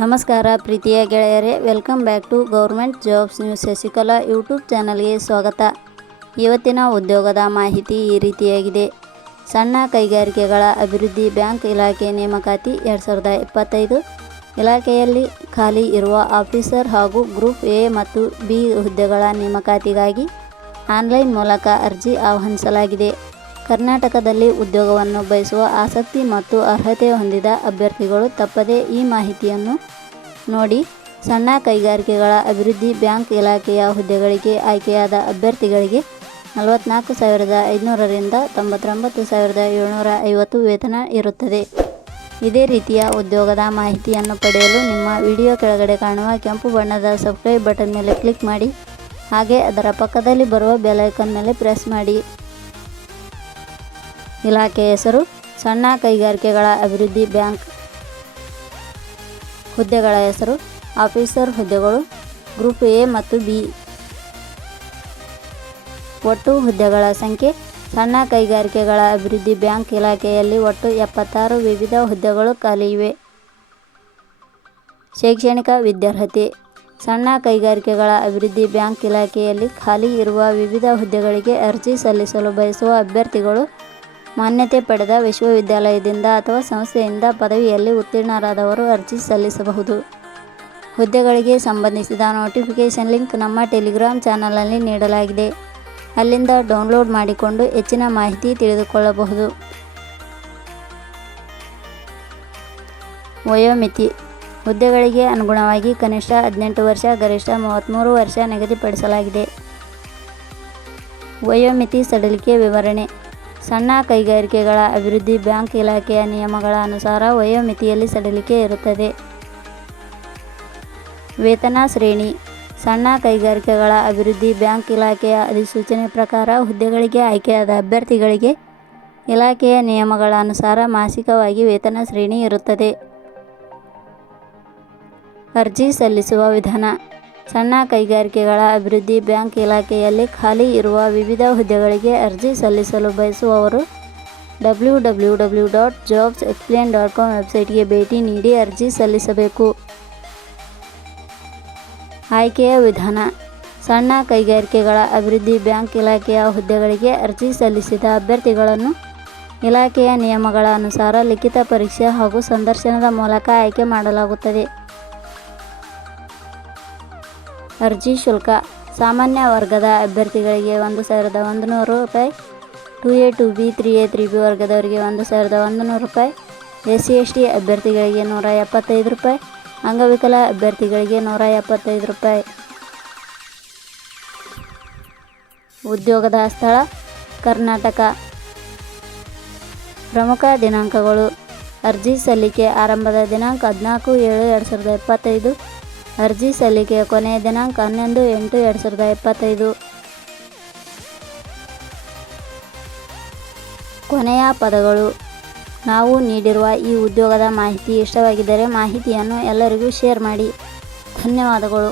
ನಮಸ್ಕಾರ ಪ್ರೀತಿಯ ಗೆಳೆಯರೇ, welcome back to government jobs news Shashikala YouTube ಚಾನಲ್ಗೆ ಸ್ವಾಗತ. ಇವತ್ತಿನ ಉದ್ಯೋಗದ ಮಾಹಿತಿ ಈ ರೀತಿಯಾಗಿದೆ. ಸಣ್ಣ ಕೈಗಾರಿಕೆಗಳ ಅಭಿವೃದ್ಧಿ ಬ್ಯಾಂಕ್ ಇಲಾಖೆ ನೇಮಕಾತಿ 2025 ಇಲಾಖೆಯಲ್ಲಿ ಖಾಲಿ ಇರುವ ಆಫೀಸರ್ ಹಾಗೂ ಗ್ರೂಪ್ ಎ ಮತ್ತು ಬಿ ಹುದ್ದೆಗಳ ನೇಮಕಾತಿಗಾಗಿ ಆನ್ಲೈನ್ ಮೂಲಕ ಅರ್ಜಿ ಆಹ್ವಾನಿಸಲಾಗಿದೆ. ಕರ್ನಾಟಕದಲ್ಲಿ ಉದ್ಯೋಗವನ್ನು ಬಯಸುವ ಆಸಕ್ತಿ ಮತ್ತು ಅರ್ಹತೆ ಹೊಂದಿದ ಅಭ್ಯರ್ಥಿಗಳು ತಪ್ಪದೇ ಈ ಮಾಹಿತಿಯನ್ನು ನೋಡಿ. ಸಣ್ಣ ಕೈಗಾರಿಕೆಗಳ ಅಭಿವೃದ್ಧಿ ಬ್ಯಾಂಕ್ ಇಲಾಖೆಯ ಹುದ್ದೆಗಳಿಗೆ ಆಯ್ಕೆಯಾದ ಅಭ್ಯರ್ಥಿಗಳಿಗೆ 44,500 ರಿಂದ 99,750 ವೇತನ ಇರುತ್ತದೆ. ಇದೇ ರೀತಿಯ ಉದ್ಯೋಗದ ಮಾಹಿತಿಯನ್ನು ಪಡೆಯಲು ನಿಮ್ಮ ವಿಡಿಯೋ ಕೆಳಗಡೆ ಕಾಣುವ ಕೆಂಪು ಬಣ್ಣದ ಸಬ್ಸ್ಕ್ರೈಬ್ ಬಟನ್ ಮೇಲೆ ಕ್ಲಿಕ್ ಮಾಡಿ, ಹಾಗೆ ಅದರ ಪಕ್ಕದಲ್ಲಿ ಬರುವ ಬೆಲ್ ಐಕಾನ್ ಮೇಲೆ ಪ್ರೆಸ್ ಮಾಡಿ. ಇಲಾಖೆ ಹೆಸರು ಸಣ್ಣ ಕೈಗಾರಿಕೆಗಳ ಅಭಿವೃದ್ಧಿ ಬ್ಯಾಂಕ್. ಹುದ್ದೆಗಳ ಹೆಸರು ಆಫೀಸರ್ ಹುದ್ದೆಗಳು ಗ್ರೂಪ್ ಎ ಮತ್ತು ಬಿ. ಒಟ್ಟು ಹುದ್ದೆಗಳ ಸಂಖ್ಯೆ. ಸಣ್ಣ ಕೈಗಾರಿಕೆಗಳ ಅಭಿವೃದ್ಧಿ ಬ್ಯಾಂಕ್ ಇಲಾಖೆಯಲ್ಲಿ ಒಟ್ಟು 76 ವಿವಿಧ ಹುದ್ದೆಗಳು ಖಾಲಿ ಇವೆ. ಶೈಕ್ಷಣಿಕ ವಿದ್ಯಾರ್ಹತೆ. ಸಣ್ಣ ಕೈಗಾರಿಕೆಗಳ ಅಭಿವೃದ್ಧಿ ಬ್ಯಾಂಕ್ ಇಲಾಖೆಯಲ್ಲಿ ಖಾಲಿ ಇರುವ ವಿವಿಧ ಹುದ್ದೆಗಳಿಗೆ ಅರ್ಜಿ ಸಲ್ಲಿಸಲು ಬಯಸುವ ಅಭ್ಯರ್ಥಿಗಳು ಮಾನ್ಯತೆ ಪಡೆದ ವಿಶ್ವವಿದ್ಯಾಲಯದಿಂದ ಅಥವಾ ಸಂಸ್ಥೆಯಿಂದ ಪದವಿಯಲ್ಲಿ ಉತ್ತೀರ್ಣರಾದವರು ಅರ್ಜಿ ಸಲ್ಲಿಸಬಹುದು. ಹುದ್ದೆಗಳಿಗೆ ಸಂಬಂಧಿಸಿದ ನೋಟಿಫಿಕೇಷನ್ ಲಿಂಕ್ ನಮ್ಮ ಟೆಲಿಗ್ರಾಮ್ ಚಾನಲ್ನಲ್ಲಿ ನೀಡಲಾಗಿದೆ. ಅಲ್ಲಿಂದ ಡೌನ್ಲೋಡ್ ಮಾಡಿಕೊಂಡು ಹೆಚ್ಚಿನ ಮಾಹಿತಿ ತಿಳಿದುಕೊಳ್ಳಬಹುದು. ವಯೋಮಿತಿ. ಹುದ್ದೆಗಳಿಗೆ ಅನುಗುಣವಾಗಿ ಕನಿಷ್ಠ 18 ವರ್ಷ, ಗರಿಷ್ಠ 33 ವರ್ಷ ನಿಗದಿಪಡಿಸಲಾಗಿದೆ. ವಯೋಮಿತಿ ಸಡಿಲಿಕೆ ವಿವರಣೆ. ಸಣ್ಣ ಕೈಗಾರಿಕೆಗಳ ಅಭಿವೃದ್ಧಿ ಬ್ಯಾಂಕ್ ಇಲಾಖೆಯ ನಿಯಮಗಳ ಅನುಸಾರ ವಯೋಮಿತಿಯಲ್ಲಿ ಸಡಿಲಿಕೆ ಇರುತ್ತದೆ. ವೇತನ ಶ್ರೇಣಿ. ಸಣ್ಣ ಕೈಗಾರಿಕೆಗಳ ಅಭಿವೃದ್ಧಿ ಬ್ಯಾಂಕ್ ಇಲಾಖೆಯ ಅಧಿಸೂಚನೆ ಪ್ರಕಾರ ಹುದ್ದೆಗಳಿಗೆ ಆಯ್ಕೆಯಾದ ಅಭ್ಯರ್ಥಿಗಳಿಗೆ ಇಲಾಖೆಯ ನಿಯಮಗಳ ಅನುಸಾರ ಮಾಸಿಕವಾಗಿ ವೇತನ ಶ್ರೇಣಿ ಇರುತ್ತದೆ. ಅರ್ಜಿ ಸಲ್ಲಿಸುವ ವಿಧಾನ. ಸಣ್ಣ ಕೈಗಾರಿಕೆಗಳ ಅಭಿವೃದ್ಧಿ ಬ್ಯಾಂಕ್ ಇಲಾಖೆಯಲ್ಲಿ ಖಾಲಿ ಇರುವ ವಿವಿಧ ಹುದ್ದೆಗಳಿಗೆ ಅರ್ಜಿ ಸಲ್ಲಿಸಲು ಬಯಸುವವರು www.jobsexplain.com ವೆಬ್ಸೈಟ್ಗೆ ಭೇಟಿ ನೀಡಿ ಅರ್ಜಿ ಸಲ್ಲಿಸಬೇಕು. ಆಯ್ಕೆಯ ವಿಧಾನ. ಸಣ್ಣ ಕೈಗಾರಿಕೆಗಳ ಅಭಿವೃದ್ಧಿ ಬ್ಯಾಂಕ್ ಇಲಾಖೆಯ ಹುದ್ದೆಗಳಿಗೆ ಅರ್ಜಿ ಸಲ್ಲಿಸಿದ ಅಭ್ಯರ್ಥಿಗಳನ್ನು ಇಲಾಖೆಯ ನಿಯಮಗಳ ಅನುಸಾರ ಲಿಖಿತ ಪರೀಕ್ಷೆ ಹಾಗೂ ಸಂದರ್ಶನದ ಮೂಲಕ ಆಯ್ಕೆ ಮಾಡಲಾಗುತ್ತದೆ. ಅರ್ಜಿ ಶುಲ್ಕ. ಸಾಮಾನ್ಯ ವರ್ಗದ ಅಭ್ಯರ್ಥಿಗಳಿಗೆ 1,100 ರೂಪಾಯಿ, 2A 2B 3A 3B ವರ್ಗದವರಿಗೆ 1,100 ರೂಪಾಯಿ, SC/ST ಅಭ್ಯರ್ಥಿಗಳಿಗೆ 175 ರೂಪಾಯಿ, ಅಂಗವಿಕಲ ಅಭ್ಯರ್ಥಿಗಳಿಗೆ 175 ರೂಪಾಯಿ. ಉದ್ಯೋಗದ ಸ್ಥಳ ಕರ್ನಾಟಕ. ಪ್ರಮುಖ ದಿನಾಂಕಗಳು. ಅರ್ಜಿ ಸಲ್ಲಿಕೆ ಆರಂಭದ ದಿನಾಂಕ 14/7/2025. ಅರ್ಜಿ ಸಲ್ಲಿಕೆಯ ಕೊನೆಯ ದಿನಾಂಕ 11/8/2025. ಕೊನೆಯ ಪದಗಳು. ನಾವು ನೀಡಿರುವ ಈ ಉದ್ಯೋಗದ ಮಾಹಿತಿ ಇಷ್ಟವಾಗಿದ್ದರೆ ಮಾಹಿತಿಯನ್ನು ಎಲ್ಲರಿಗೂ ಶೇರ್ ಮಾಡಿ. ಧನ್ಯವಾದಗಳು.